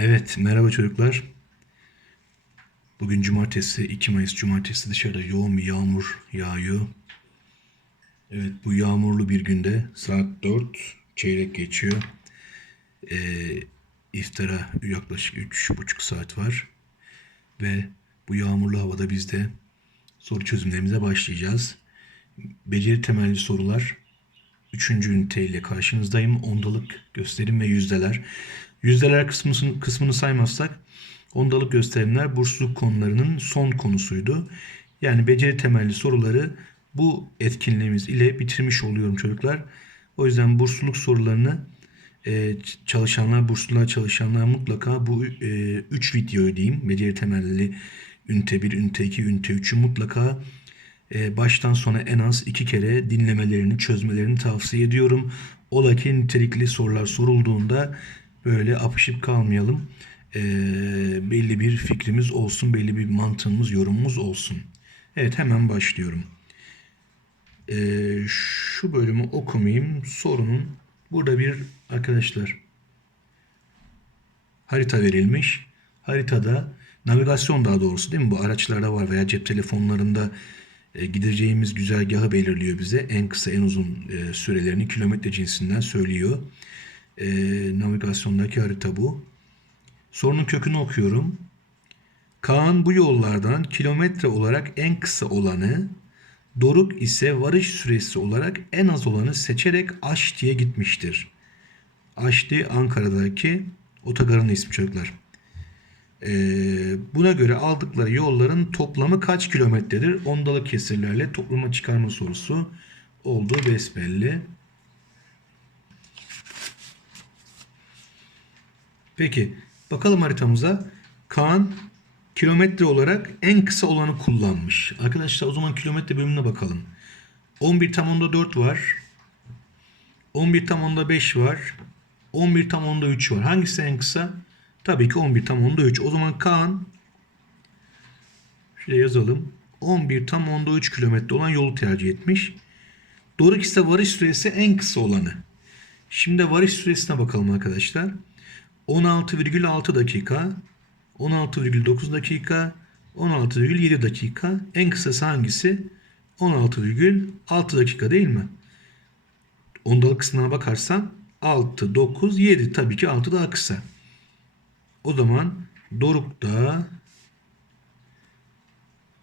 Evet, merhaba çocuklar. Bugün cumartesi, 2 Mayıs cumartesi dışarıda yoğun bir yağmur yağıyor. Evet, bu yağmurlu bir günde saat 4 çeyrek geçiyor. Ee, iftara yaklaşık 3,5 saat var. Ve bu yağmurlu havada biz de soru çözümlerimize başlayacağız. Beceri temelli sorular. Üçüncü ünite ile karşınızdayım. Ondalık gösterim ve yüzdeler. Yüzdeler kısmını, kısmını saymazsak ondalık gösterimler bursluluk konularının son konusuydu. Yani beceri temelli soruları bu etkinliğimiz ile bitirmiş oluyorum çocuklar. O yüzden bursluluk sorularını e, çalışanlar, bursluğa çalışanlar mutlaka bu 3 videoyu diyeyim. Beceri temelli ünite 1, ünite 2, ünite 3'ü mutlaka e, baştan sona en az iki kere dinlemelerini, çözmelerini tavsiye ediyorum. Ola ki nitelikli sorular sorulduğunda böyle apışıp kalmayalım. E, belli bir fikrimiz olsun, belli bir mantığımız, yorumumuz olsun. Evet hemen başlıyorum. E, şu bölümü okumayayım. Sorunun burada bir arkadaşlar harita verilmiş. Haritada navigasyon daha doğrusu değil mi? Bu araçlarda var veya cep telefonlarında e, gideceğimiz güzergahı belirliyor bize. En kısa en uzun e, sürelerini kilometre cinsinden söylüyor. E, navigasyondaki harita bu. Sorunun kökünü okuyorum. Kaan bu yollardan kilometre olarak en kısa olanı, Doruk ise varış süresi olarak en az olanı seçerek Aşti'ye gitmiştir. Aşti Ankara'daki otogarın ismi çocuklar. Ee, buna göre aldıkları yolların toplamı kaç kilometredir? Ondalı kesirlerle toplama çıkarma sorusu olduğu besbelli. Peki bakalım haritamıza. Kaan kilometre olarak en kısa olanı kullanmış. Arkadaşlar o zaman kilometre bölümüne bakalım. 11 tam onda 4 var. 11 tam onda 5 var. 11 tam onda 3 var. Hangisi en kısa? Tabii ki 11 tam onda 3. O zaman Kaan şuraya yazalım. 11 tam onda 3 kilometre olan yolu tercih etmiş. Doruk ise varış süresi en kısa olanı. Şimdi varış süresine bakalım arkadaşlar. 16,6 dakika, 16,9 dakika, 16,7 dakika. En kısası hangisi? 16,6 dakika değil mi? Ondalık kısmına bakarsan 6, 9, 7. Tabii ki 6 daha kısa. O zaman Doruk da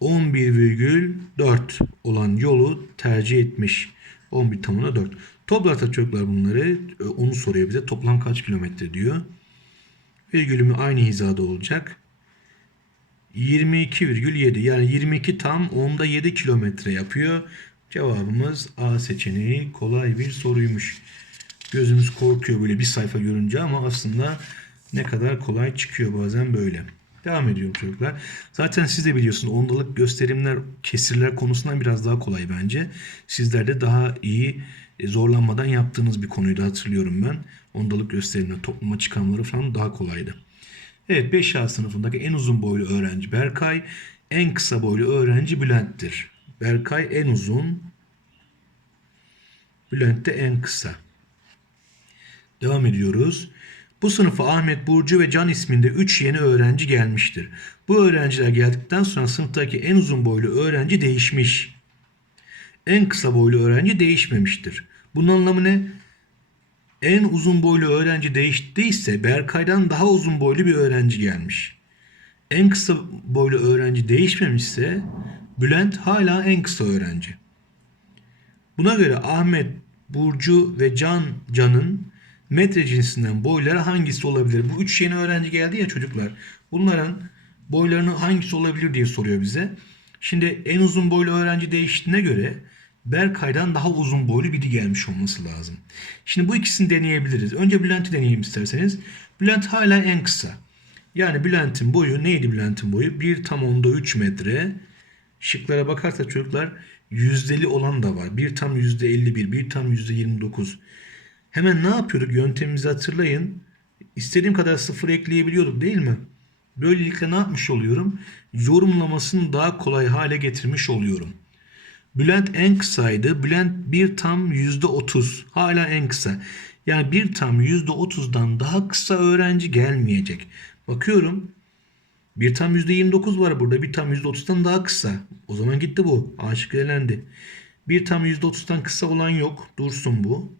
11,4 olan yolu tercih etmiş. 11 tamına 4. Toplarsa çocuklar bunları e, onu soruyor bize. Toplam kaç kilometre diyor. Virgülümü aynı hizada olacak. 22,7 yani 22 tam onda 7 kilometre yapıyor. Cevabımız A seçeneği kolay bir soruymuş. Gözümüz korkuyor böyle bir sayfa görünce ama aslında ne kadar kolay çıkıyor bazen böyle. Devam ediyorum çocuklar. Zaten siz de biliyorsunuz ondalık gösterimler, kesirler konusundan biraz daha kolay bence. Sizler de daha iyi e, zorlanmadan yaptığınız bir konuydu hatırlıyorum ben. Ondalık gösterimler, topluma çıkanları falan daha kolaydı. Evet 5A sınıfındaki en uzun boylu öğrenci Berkay, en kısa boylu öğrenci Bülent'tir. Berkay en uzun, Bülent de en kısa. Devam ediyoruz. Bu sınıfa Ahmet, Burcu ve Can isminde 3 yeni öğrenci gelmiştir. Bu öğrenciler geldikten sonra sınıftaki en uzun boylu öğrenci değişmiş. En kısa boylu öğrenci değişmemiştir. Bunun anlamı ne? En uzun boylu öğrenci değiştiyse Berkay'dan daha uzun boylu bir öğrenci gelmiş. En kısa boylu öğrenci değişmemişse Bülent hala en kısa öğrenci. Buna göre Ahmet, Burcu ve Can Can'ın metre cinsinden boyları hangisi olabilir? Bu üç yeni öğrenci geldi ya çocuklar. Bunların boylarının hangisi olabilir diye soruyor bize. Şimdi en uzun boylu öğrenci değiştiğine göre Berkay'dan daha uzun boylu biri gelmiş olması lazım. Şimdi bu ikisini deneyebiliriz. Önce Bülent'i deneyelim isterseniz. Bülent hala en kısa. Yani Bülent'in boyu neydi Bülent'in boyu? 1 tam onda 3 metre. Şıklara bakarsak çocuklar yüzdeli olan da var. 1 tam yüzde 51, 1 tam yüzde 29. Hemen ne yapıyorduk? Yöntemimizi hatırlayın. İstediğim kadar sıfır ekleyebiliyorduk değil mi? Böylelikle ne yapmış oluyorum? Yorumlamasını daha kolay hale getirmiş oluyorum. Bülent en kısaydı. Bülent bir tam yüzde otuz. Hala en kısa. Yani bir tam %30'dan daha kısa öğrenci gelmeyecek. Bakıyorum bir tam %29 var burada. Bir tam %30'dan daha kısa. O zaman gitti bu. Aşık elendi. Bir tam %30'dan kısa olan yok. Dursun bu.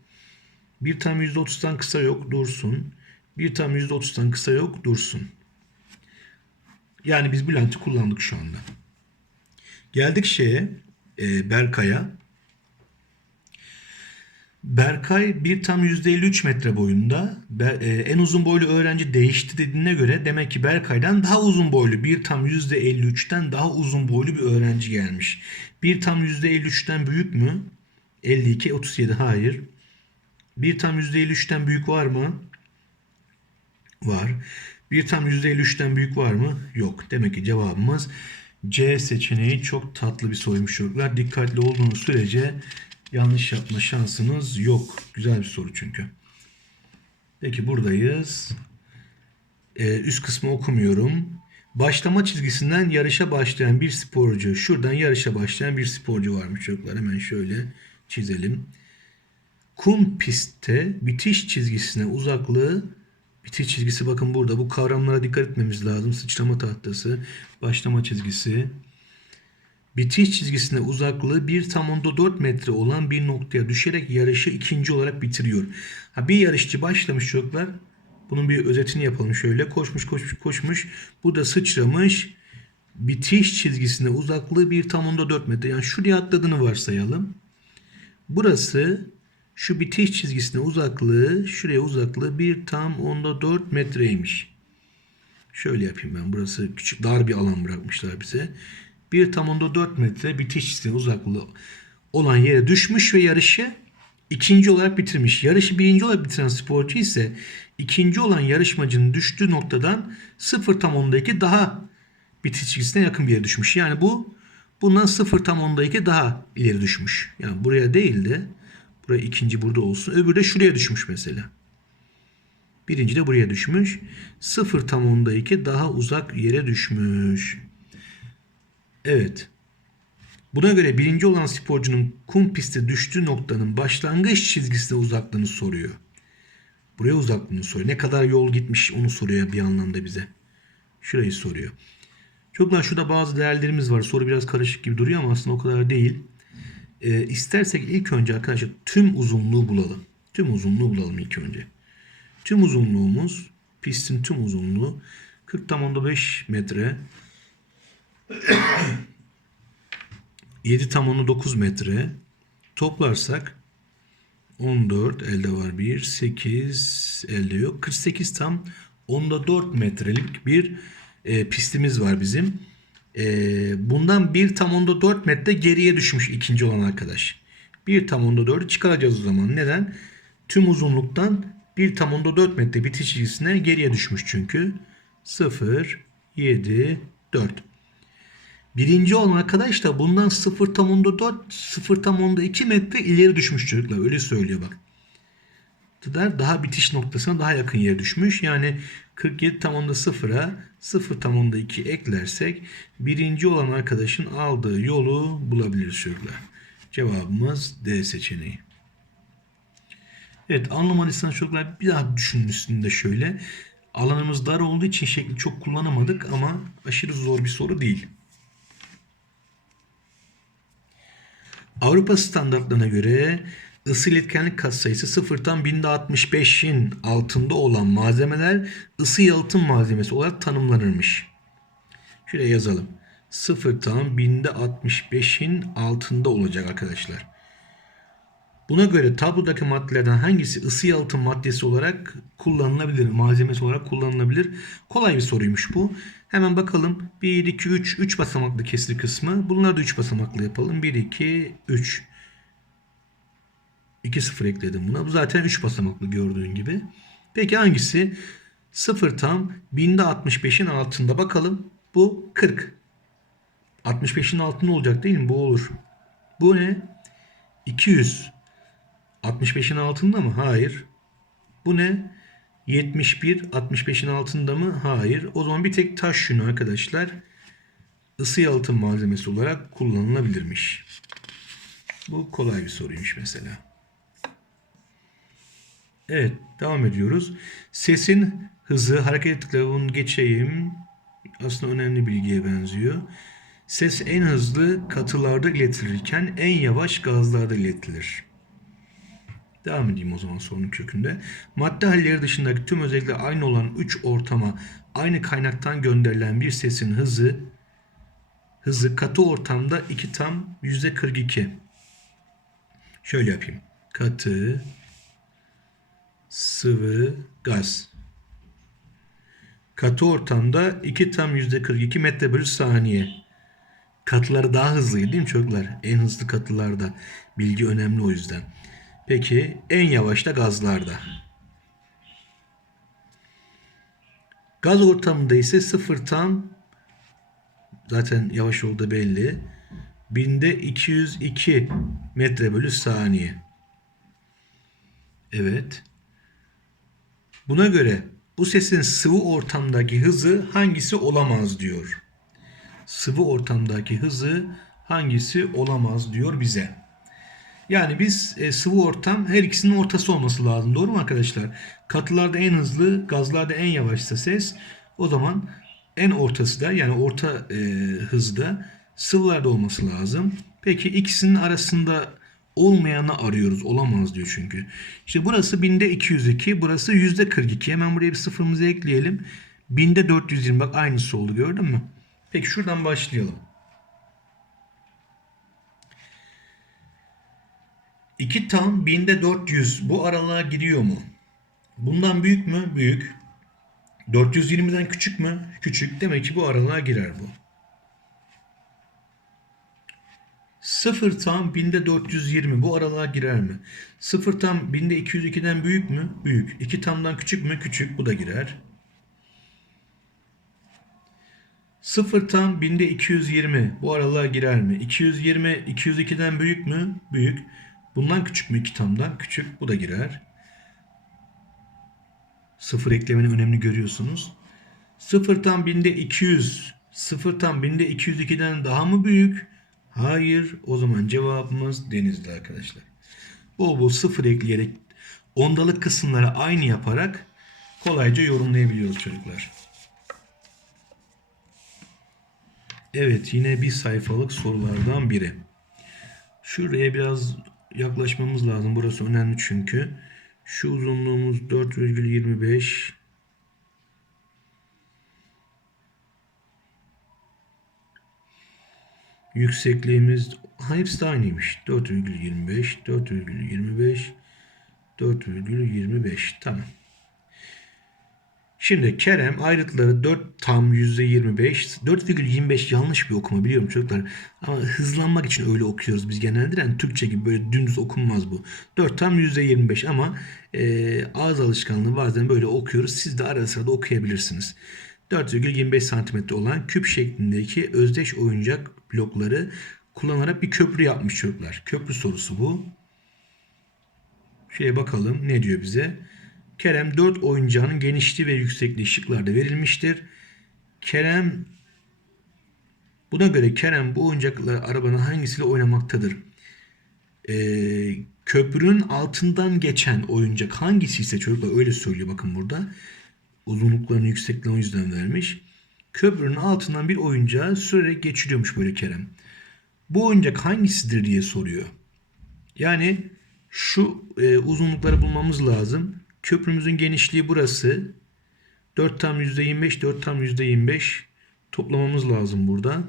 Bir tam %30'dan kısa yok. Dursun. Bir tam %30'dan kısa yok. Dursun. Yani biz Bülent'i kullandık şu anda. Geldik şeye. E, Berkay'a. Berkay bir tam %53 metre boyunda. E, en uzun boylu öğrenci değişti dediğine göre demek ki Berkay'dan daha uzun boylu bir tam %53'ten daha uzun boylu bir öğrenci gelmiş. Bir tam %53'ten büyük mü? 52, 37 hayır. Bir tam %53'ten büyük var mı? Var. Bir tam %53'ten büyük var mı? Yok. Demek ki cevabımız C seçeneği çok tatlı bir soruymuş çocuklar. Dikkatli olduğunuz sürece yanlış yapma şansınız yok. Güzel bir soru çünkü. Peki buradayız. Ee, üst kısmı okumuyorum. Başlama çizgisinden yarışa başlayan bir sporcu. Şuradan yarışa başlayan bir sporcu varmış çocuklar. Hemen şöyle çizelim. Kum pistte bitiş çizgisine uzaklığı bitiş çizgisi bakın burada. Bu kavramlara dikkat etmemiz lazım. Sıçrama tahtası, başlama çizgisi. Bitiş çizgisine uzaklığı 1 tam onda 4 metre olan bir noktaya düşerek yarışı ikinci olarak bitiriyor. Ha, bir yarışçı başlamış çocuklar. Bunun bir özetini yapalım şöyle. Koşmuş koşmuş koşmuş. Bu da sıçramış. Bitiş çizgisine uzaklığı 1 tam onda 4 metre. Yani şuraya atladığını varsayalım. Burası şu bitiş çizgisine uzaklığı, şuraya uzaklığı 1 tam onda 4 metreymiş. Şöyle yapayım ben. Burası küçük dar bir alan bırakmışlar bize. 1 tam onda 4 metre bitiş çizgisine uzaklığı olan yere düşmüş ve yarışı ikinci olarak bitirmiş. Yarışı birinci olarak bitiren sporcu ise ikinci olan yarışmacının düştüğü noktadan 0 tam onda 2 daha bitiş çizgisine yakın bir yere düşmüş. Yani bu bundan 0 tam onda 2 daha ileri düşmüş. Yani buraya değil de buraya ikinci burada olsun. Öbürü de şuraya düşmüş mesela. Birinci de buraya düşmüş. 0 tam onda 2 daha uzak yere düşmüş. Evet. Buna göre birinci olan sporcunun kum pistte düştüğü noktanın başlangıç çizgisine uzaklığını soruyor. Buraya uzaklığını soruyor. Ne kadar yol gitmiş onu soruyor bir anlamda bize. Şurayı soruyor. Çocuklar şurada bazı değerlerimiz var. Soru biraz karışık gibi duruyor ama aslında o kadar değil. Ee, istersek ilk önce arkadaşlar tüm uzunluğu bulalım. Tüm uzunluğu bulalım ilk önce. Tüm uzunluğumuz pistin tüm uzunluğu 40 tam onda 5 metre. 7 tam onda 9 metre. Toplarsak 14 elde var 1 8 elde yok 48 tam onda 4 metrelik bir e, pistimiz var bizim. E, bundan 1 tam onda 4 metre geriye düşmüş ikinci olan arkadaş. 1 tam onda 4'ü çıkaracağız o zaman. Neden? Tüm uzunluktan 1 tam onda 4 metre bitiş çizgisine geriye düşmüş çünkü. 0, 7, 4. Birinci olan arkadaş da bundan 0 tam onda 4, 0 tam onda 2 metre ileri düşmüş çocuklar. Öyle söylüyor bak. Daha bitiş noktasına daha yakın yere düşmüş. Yani 47 tam onda 0'a 0 tam onda 2 eklersek birinci olan arkadaşın aldığı yolu bulabiliriz çocuklar. Cevabımız D seçeneği. Evet anlamadıysanız çocuklar bir daha düşünün üstünde şöyle. Alanımız dar olduğu için şekli çok kullanamadık ama aşırı zor bir soru değil. Avrupa standartlarına göre ısı iletkenlik katsayısı 0'tan binde 65'in altında olan malzemeler ısı yalıtım malzemesi olarak tanımlanırmış. Şuraya yazalım. 0'tan binde 65'in altında olacak arkadaşlar. Buna göre tablodaki maddelerden hangisi ısı yalıtım maddesi olarak kullanılabilir, malzemesi olarak kullanılabilir? Kolay bir soruymuş bu. Hemen bakalım. 1, 2, 3, 3 basamaklı kesir kısmı. Bunları da 3 basamaklı yapalım. 1, 2, 3. 2, 0 ekledim buna. Bu zaten 3 basamaklı gördüğün gibi. Peki hangisi? 0 tam binde 65'in altında. Bakalım. Bu 40. 65'in altında olacak değil mi? Bu olur. Bu ne? 200. 65'in altında mı? Hayır. Bu ne? 71 65'in altında mı? Hayır. O zaman bir tek taş şunu arkadaşlar ısı yalıtım malzemesi olarak kullanılabilirmiş. Bu kolay bir soruymuş mesela. Evet, devam ediyoruz. Sesin hızı, hareket bunu geçeyim. Aslında önemli bilgiye benziyor. Ses en hızlı katılarda iletilirken en yavaş gazlarda iletilir. Devam edeyim o zaman sorunun kökünde. Madde halleri dışındaki tüm özellikleri aynı olan 3 ortama aynı kaynaktan gönderilen bir sesin hızı hızı katı ortamda 2 tam %42. Şöyle yapayım. Katı sıvı gaz. Katı ortamda 2 tam %42 metre bölü saniye. Katıları daha hızlıydı değil mi çocuklar? En hızlı katılarda. Bilgi önemli o yüzden. Peki en yavaş da gazlarda. Gaz ortamında ise 0 tam zaten yavaş olduğu belli. Binde 202 metre bölü saniye. Evet. Buna göre bu sesin sıvı ortamdaki hızı hangisi olamaz diyor. Sıvı ortamdaki hızı hangisi olamaz diyor bize. Yani biz e, sıvı ortam her ikisinin ortası olması lazım. Doğru mu arkadaşlar? Katılarda en hızlı, gazlarda en yavaşsa ses. O zaman en ortası da yani orta e, hızda sıvılarda olması lazım. Peki ikisinin arasında olmayanı arıyoruz. Olamaz diyor çünkü. İşte burası binde 202, burası yüzde 42. Hemen buraya bir sıfırımızı ekleyelim. Binde 420 bak aynısı oldu gördün mü? Peki şuradan başlayalım. 2 tam binde 400 bu aralığa giriyor mu? Bundan büyük mü? Büyük. 420'den küçük mü? Küçük. Demek ki bu aralığa girer bu. 0 tam binde 420 bu aralığa girer mi? 0 tam binde 202'den büyük mü? Büyük. 2 tamdan küçük mü? Küçük. Bu da girer. 0 tam binde 220 bu aralığa girer mi? 220 202'den büyük mü? Büyük. Bundan küçük mü 2 tamdan? Küçük. Bu da girer. Sıfır eklemenin önemini görüyorsunuz. 0 tam binde 200 0 tam binde 202'den daha mı büyük? Hayır. O zaman cevabımız denizli arkadaşlar. Bol bol sıfır ekleyerek ondalık kısımları aynı yaparak kolayca yorumlayabiliyoruz çocuklar. Evet yine bir sayfalık sorulardan biri. Şuraya biraz yaklaşmamız lazım. Burası önemli çünkü. Şu uzunluğumuz 4,25. Yüksekliğimiz hepsi de aynıymış. 4,25, 4,25, 4,25. Tamam. Şimdi Kerem ayrıtları 4 tam %25. 4,25 yanlış bir okuma biliyorum çocuklar. Ama hızlanmak için öyle okuyoruz biz genelde. Yani Türkçe gibi böyle dümdüz okunmaz bu. 4 tam %25 ama e, ağız alışkanlığı bazen böyle okuyoruz. Siz de ara sıra da okuyabilirsiniz. 4,25 santimetre olan küp şeklindeki özdeş oyuncak blokları kullanarak bir köprü yapmış çocuklar. Köprü sorusu bu. Şeye bakalım ne diyor bize. Kerem 4 oyuncağının genişliği ve yüksekliği şıklarda verilmiştir. Kerem buna göre Kerem bu oyuncaklar arabanın hangisiyle oynamaktadır? Ee, köprünün altından geçen oyuncak hangisi ise çocuklar öyle söylüyor bakın burada. Uzunluklarını yüksekliğini o yüzden vermiş. Köprünün altından bir oyuncağı sürerek geçiriyormuş böyle Kerem. Bu oyuncak hangisidir diye soruyor. Yani şu e, uzunlukları bulmamız lazım. Köprümüzün genişliği burası. 4 tam %25, 4 tam %25 toplamamız lazım burada.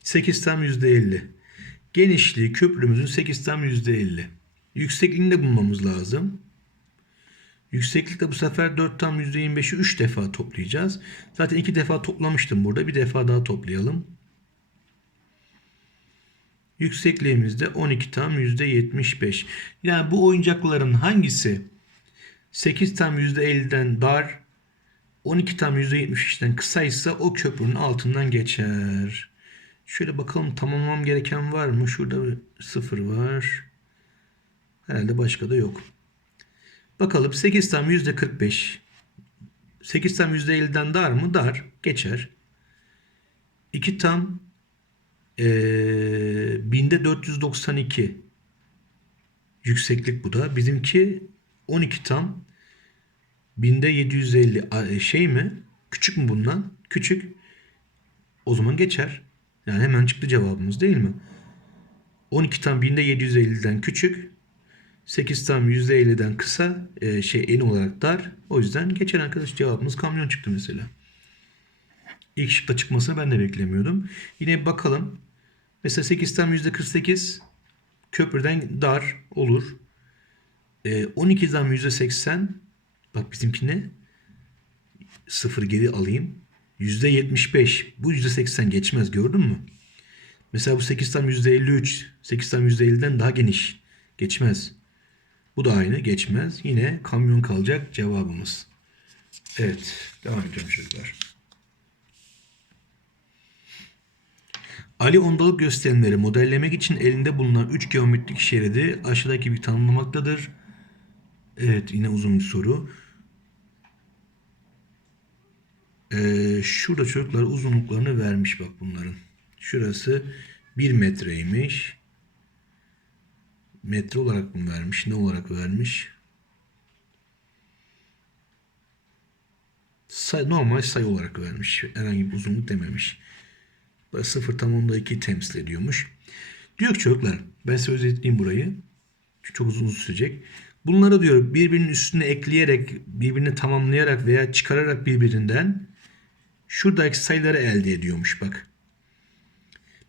8 tam %50. Genişliği köprümüzün 8 tam %50. Yüksekliğini de bulmamız lazım. Yükseklikte bu sefer 4 tam %25'i 3 defa toplayacağız. Zaten 2 defa toplamıştım burada. Bir defa daha toplayalım. Yüksekliğimizde 12 tam %75. Yani bu oyuncakların hangisi 8 tam %50'den dar 12 tam %73'ten kısaysa o köprünün altından geçer. Şöyle bakalım tamamlamam gereken var mı? Şurada bir sıfır var. Herhalde başka da yok. Bakalım 8 tam %45. 8 tam %50'den dar mı? Dar. Geçer. 2 tam e, binde 492. Yükseklik bu da. Bizimki 12 tam. Binde 750 A- e, şey mi? Küçük mü bundan? Küçük. O zaman geçer. Yani hemen çıktı cevabımız değil mi? 12 tam binde 750'den küçük. 8 tam %50'den kısa. e, şey en olarak dar. O yüzden geçen arkadaş cevabımız kamyon çıktı mesela. İlk şıkta çıkmasını ben de beklemiyordum. Yine bakalım. Mesela 8 tam %48 köprüden dar olur. E, 12 tam %80 bak bizimki ne? Sıfır geri alayım. %75. Bu %80 geçmez gördün mü? Mesela bu 8 tam %53. 8 tam %50'den daha geniş. Geçmez. Bu da aynı geçmez. Yine kamyon kalacak cevabımız. Evet. Devam edeceğim çocuklar. Ali ondalık gösterimleri modellemek için elinde bulunan 3 geometrik şeridi aşağıdaki gibi tanımlamaktadır. Evet yine uzun bir soru. Ee, şurada çocuklar uzunluklarını vermiş bak bunların. Şurası 1 metreymiş. Metre olarak mı vermiş? Ne olarak vermiş? Say, normal sayı olarak vermiş. Herhangi bir uzunluk dememiş. Burası 0 tam onda 2 temsil ediyormuş. Diyor ki çocuklar ben size özetleyeyim burayı. Çünkü çok uzun sürecek. Bunları diyor birbirinin üstüne ekleyerek, birbirini tamamlayarak veya çıkararak birbirinden şuradaki sayıları elde ediyormuş bak.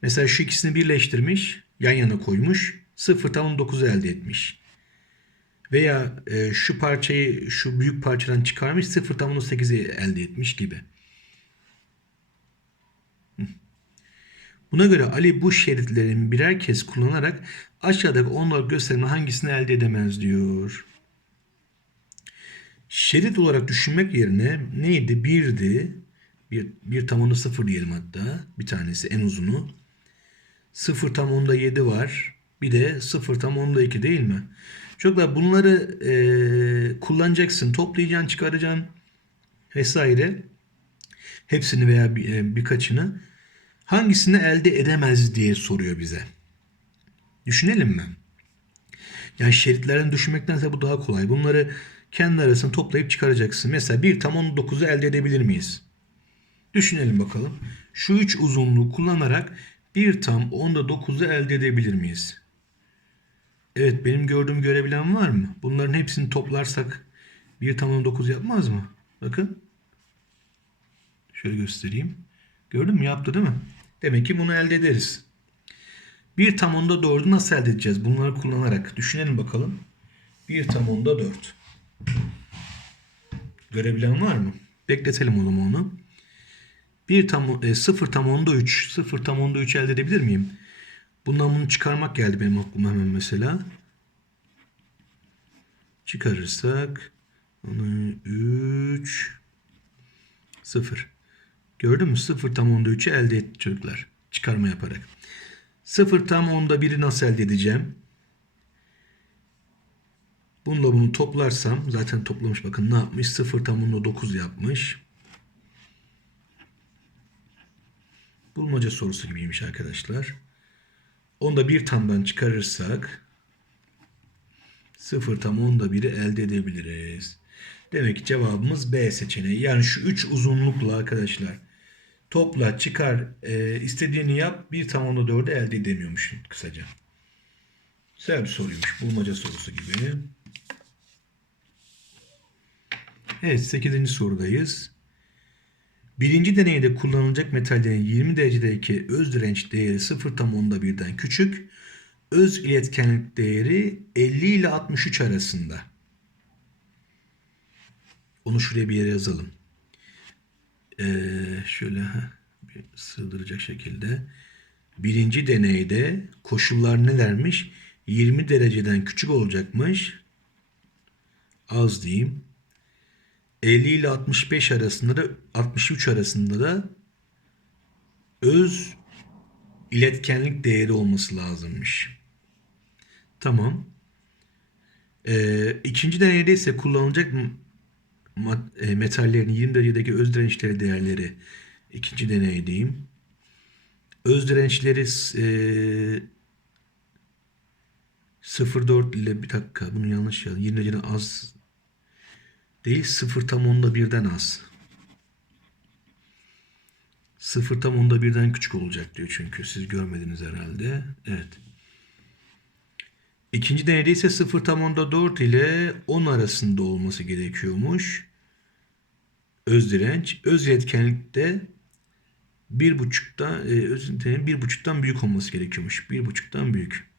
Mesela şu ikisini birleştirmiş, yan yana koymuş, 0 tam 9'u elde etmiş. Veya e, şu parçayı şu büyük parçadan çıkarmış, 0 tam 8'i elde etmiş gibi. Buna göre Ali bu şeritlerin birer kez kullanarak aşağıdaki ondalık gösterimi hangisini elde edemez diyor. Şerit olarak düşünmek yerine neydi? Birdi. Bir, bir tam onda sıfır diyelim hatta. Bir tanesi en uzunu. Sıfır tam onda yedi var. Bir de sıfır tam onda iki değil mi? Çocuklar bunları e, kullanacaksın. Toplayacaksın, çıkaracaksın vesaire. Hepsini veya bir, e, birkaçını hangisini elde edemez diye soruyor bize. Düşünelim mi? Yani şeritlerini düşünmektense bu daha kolay. Bunları kendi arasında toplayıp çıkaracaksın. Mesela 1 tam 19'u elde edebilir miyiz? Düşünelim bakalım. Şu üç uzunluğu kullanarak 1 tam 10'da 9'u elde edebilir miyiz? Evet benim gördüğüm görebilen var mı? Bunların hepsini toplarsak 1 tam 10'da 9 yapmaz mı? Bakın. Şöyle göstereyim. Gördün mü? Yaptı değil mi? Demek ki bunu elde ederiz. Bir tam onda dördü nasıl elde edeceğiz? Bunları kullanarak. Düşünelim bakalım. Bir tam onda dört. Görebilen var mı? Bekletelim o zaman onu. Bir tam, e, sıfır tam onda üç. Sıfır tam onda üç elde edebilir miyim? Bundan bunu çıkarmak geldi benim aklıma hemen mesela. Çıkarırsak onu 3 0. Gördün mü? 0 tam onda 3'ü elde etti çocuklar. Çıkarma yaparak. 0 tam onda 1'i nasıl elde edeceğim? Bununla bunu toplarsam zaten toplamış bakın ne yapmış? 0 tam onda 9 yapmış. Bulmaca sorusu gibiymiş arkadaşlar. Onda bir tamdan çıkarırsak 0 tam onda 1'i elde edebiliriz. Demek ki cevabımız B seçeneği. Yani şu 3 uzunlukla arkadaşlar topla çıkar e, istediğini yap bir tam onda 4'ü elde edemiyormuşsun kısaca. Güzel bir soruymuş. Bulmaca sorusu gibi. Evet 8. sorudayız. Birinci deneyde kullanılacak metallerin 20 derecedeki öz direnç değeri 0 tam onda birden küçük. Öz iletkenlik değeri 50 ile 63 arasında. Onu şuraya bir yere yazalım. Ee, şöyle bir sığdıracak şekilde. Birinci deneyde koşullar nelermiş? 20 dereceden küçük olacakmış. Az diyeyim. 50 ile 65 arasında da 63 arasında da öz iletkenlik değeri olması lazımmış. Tamam. Ee, ikinci deneyde ise kullanılacak e, metallerin 20 derecedeki öz dirençleri değerleri ikinci deneydeyim. Öz dirençleri e, 0.4 ile bir dakika bunu yanlış yazdım. Yine yine az değil 0 tam onda birden az. 0 tam onda birden küçük olacak diyor çünkü. Siz görmediniz herhalde. Evet. İkinci deneyde ise 0 tam onda 4 ile 10 arasında olması gerekiyormuş. Öz direnç. Öz iletkenlikte bir buçukta e, öz direncin bir buçuktan büyük olması gerekiyormuş. Bir buçuktan büyük.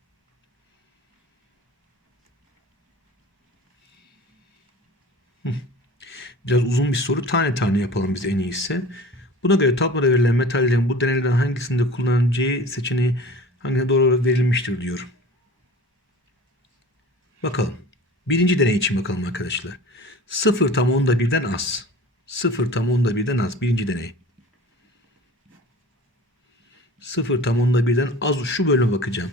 Biraz uzun bir soru. Tane tane yapalım biz en iyisi. Buna göre tabloda verilen metallerin bu deneylerden hangisinde kullanacağı seçeneği hangisine doğru verilmiştir diyor. Bakalım. Birinci deney için bakalım arkadaşlar. 0 tam onda birden az. 0 tam onda birden az. Birinci deney. 0 tam onda birden az şu bölüme bakacağım.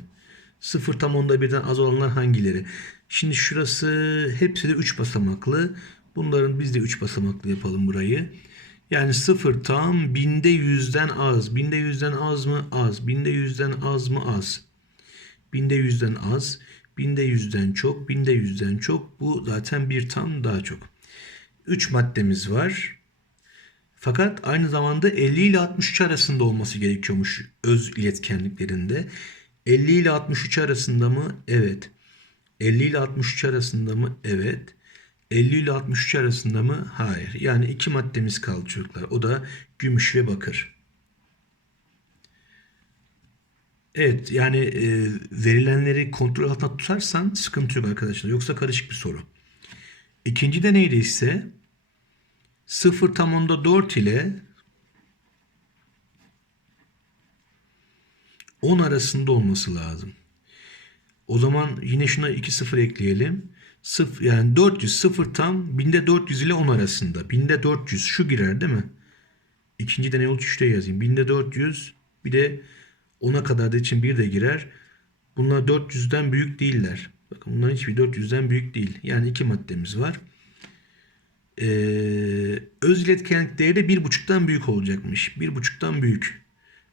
0 tam onda birden az olanlar hangileri? Şimdi şurası hepsi de 3 basamaklı. Bunların biz de 3 basamaklı yapalım burayı. Yani 0 tam binde yüzden az. Binde yüzden az mı? Az. Binde yüzden az mı? Az. Binde yüzden az. Binde yüzden çok. Binde yüzden çok. Bu zaten bir tam daha çok. 3 maddemiz var. Fakat aynı zamanda 50 ile 63 arasında olması gerekiyormuş öz iletkenliklerinde. 50 ile 63 arasında mı? Evet. 50 ile 63 arasında mı? Evet. 50 ile 63 arasında mı? Hayır. Yani iki maddemiz kaldı çocuklar. O da gümüş ve bakır. Evet yani e, verilenleri kontrol altında tutarsan sıkıntı yok arkadaşlar. Yoksa karışık bir soru. İkinci deneyde ise 0 tam onda 4 ile 10 arasında olması lazım. O zaman yine şuna 2 0 ekleyelim. 0 yani 400 0 tam binde 400 ile 10 arasında. Binde 400 şu girer değil mi? İkinci deney ölçüşte yazayım. Binde 400 bir de 10'a kadar da için bir de girer. Bunlar 400'den büyük değiller. Bakın bunların hiçbir 400'den büyük değil. Yani iki maddemiz var. Ee, öz iletkenlik değeri bir buçuktan büyük olacakmış. Bir buçuktan büyük.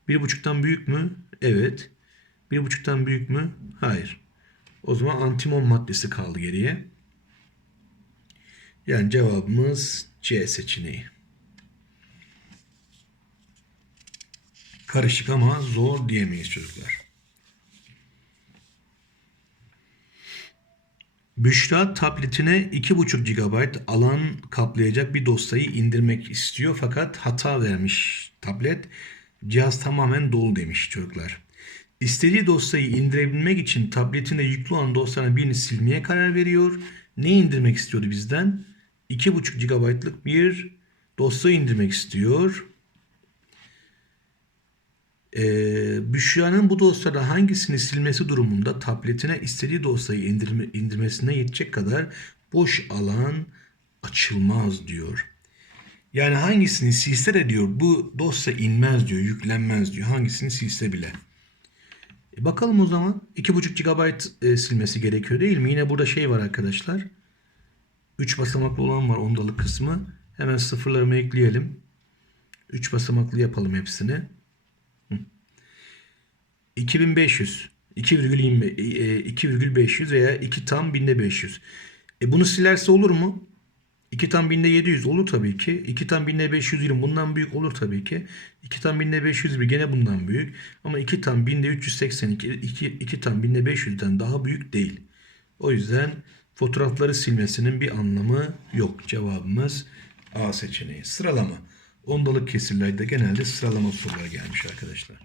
Bir buçuktan büyük mü? Evet. Bir buçuktan büyük mü? Hayır. O zaman antimon maddesi kaldı geriye. Yani cevabımız C seçeneği. Karışık ama zor diyemeyiz çocuklar. Büşra tabletine 2,5 GB alan kaplayacak bir dosyayı indirmek istiyor fakat hata vermiş tablet. Cihaz tamamen dolu demiş çocuklar. İstediği dosyayı indirebilmek için tabletinde yüklü olan dosyanın birini silmeye karar veriyor. Ne indirmek istiyordu bizden? 2,5 GB'lık bir dosya indirmek istiyor. Ee, Büşra'nın bu dosyada hangisini silmesi durumunda tabletine istediği dosyayı indirme, indirmesine yetecek kadar boş alan açılmaz diyor. Yani hangisini silse de diyor bu dosya inmez diyor, yüklenmez diyor. Hangisini silse bile. E bakalım o zaman 2.5 GB e, silmesi gerekiyor değil mi? Yine burada şey var arkadaşlar. 3 basamaklı olan var ondalık kısmı. Hemen sıfırlarımı ekleyelim. 3 basamaklı yapalım hepsini. 2500, 2,500 veya 2 tam binde 500. E bunu silerse olur mu? 2 tam binde 700 olur tabii ki. 2 tam binde 520 bundan büyük olur tabii ki. 2 tam binde 500 bir gene bundan büyük. Ama 2 tam binde 382 2, 2 tam binde 500'den daha büyük değil. O yüzden fotoğrafları silmesinin bir anlamı yok. Cevabımız A seçeneği. Sıralama. Ondalık kesirlerde genelde sıralama soruları gelmiş arkadaşlar.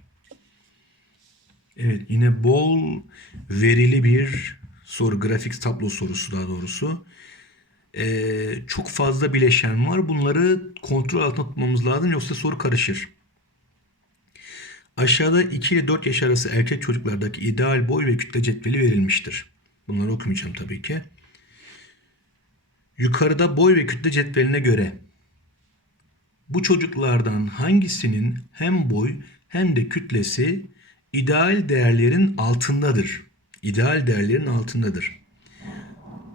Evet yine bol verili bir soru. Grafik tablo sorusu daha doğrusu. Ee, çok fazla bileşen var. Bunları kontrol altında tutmamız lazım yoksa soru karışır. Aşağıda 2 ile 4 yaş arası erkek çocuklardaki ideal boy ve kütle cetveli verilmiştir. Bunları okumayacağım tabii ki. Yukarıda boy ve kütle cetveline göre bu çocuklardan hangisinin hem boy hem de kütlesi ideal değerlerin altındadır. İdeal değerlerin altındadır.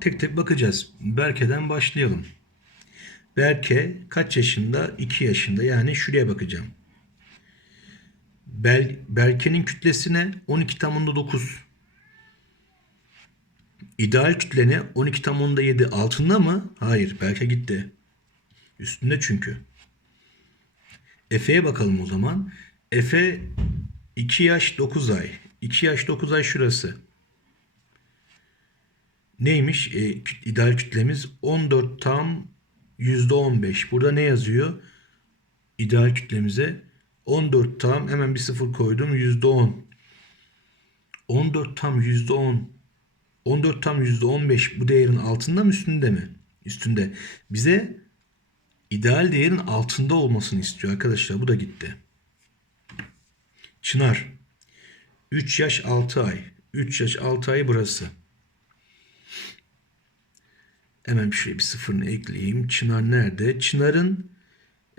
Tek tek bakacağız. Berke'den başlayalım. Berke kaç yaşında? 2 yaşında. Yani şuraya bakacağım. Bel, Berke'nin kütlesine 12 tamında 9. İdeal kütlene 12 tam onda 7 altında mı? Hayır. Belki gitti. Üstünde çünkü. Efe'ye bakalım o zaman. Efe 2 yaş 9 ay. 2 yaş 9 ay şurası. Neymiş? E, ideal kütlemiz 14 tam %15. Burada ne yazıyor? İdeal kütlemize 14 tam hemen bir sıfır koydum %10. 14 tam %10. 14 tam %15 bu değerin altında mı üstünde mi? Üstünde. Bize ideal değerin altında olmasını istiyor arkadaşlar. Bu da gitti. Çınar. 3 yaş 6 ay. 3 yaş 6 ay burası. Hemen şuraya bir sıfırını ekleyeyim. Çınar nerede? Çınar'ın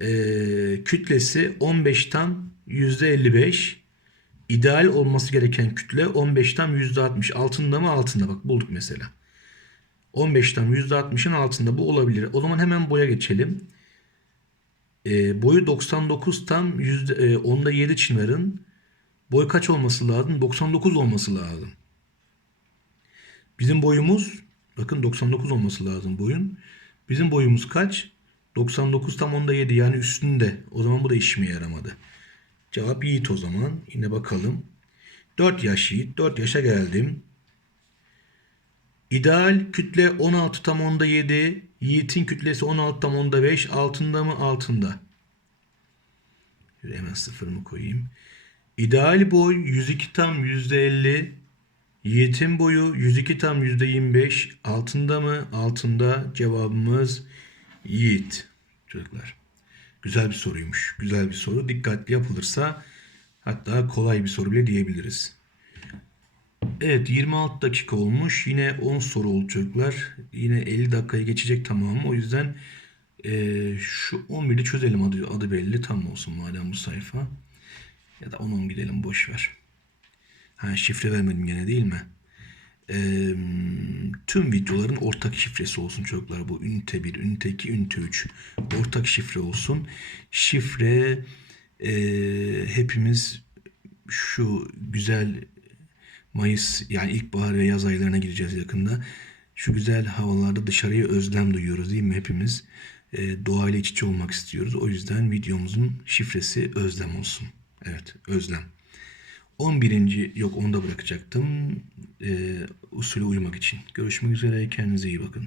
eee, kütlesi 15 tam %55. İdeal olması gereken kütle 15 tam %60. Altında mı? Altında. Bak bulduk mesela. 15 tam %60'ın altında bu olabilir. O zaman hemen boya geçelim. Eee, boyu 99 tam yüzde, eee, onda 7 Çınar'ın. Boy kaç olması lazım? 99 olması lazım. Bizim boyumuz bakın 99 olması lazım boyun. Bizim boyumuz kaç? 99 tam onda 7 yani üstünde. O zaman bu da işime yaramadı. Cevap Yiğit o zaman. Yine bakalım. 4 yaş Yiğit. 4 yaşa geldim. İdeal kütle 16 tam onda 7. Yiğit'in kütlesi 16 tam onda 5. Altında mı? Altında. Hemen sıfırımı koyayım. İdeal boy 102 tam %50. Yiğit'in boyu 102 tam %25. Altında mı? Altında. Cevabımız Yiğit. Çocuklar. Güzel bir soruymuş. Güzel bir soru. Dikkatli yapılırsa hatta kolay bir soru bile diyebiliriz. Evet 26 dakika olmuş. Yine 10 soru oldu çocuklar. Yine 50 dakikayı geçecek tamamı. O yüzden eee, şu 11'i çözelim adı, adı belli. Tam olsun madem bu sayfa. Ya da 10-10 gidelim boş ver. Ha şifre vermedim gene değil mi? Eee, tüm videoların ortak şifresi olsun çocuklar. Bu ünite 1, ünite 2, ünite 3. Ortak şifre olsun. Şifre eee, hepimiz şu güzel Mayıs yani ilkbahar ve yaz aylarına gireceğiz yakında. Şu güzel havalarda dışarıya özlem duyuyoruz değil mi hepimiz? Eee doğayla iç içe olmak istiyoruz. O yüzden videomuzun şifresi özlem olsun. Evet özlem. 11. yok onu da bırakacaktım. Eee usule uymak için. Görüşmek üzere kendinize iyi bakın.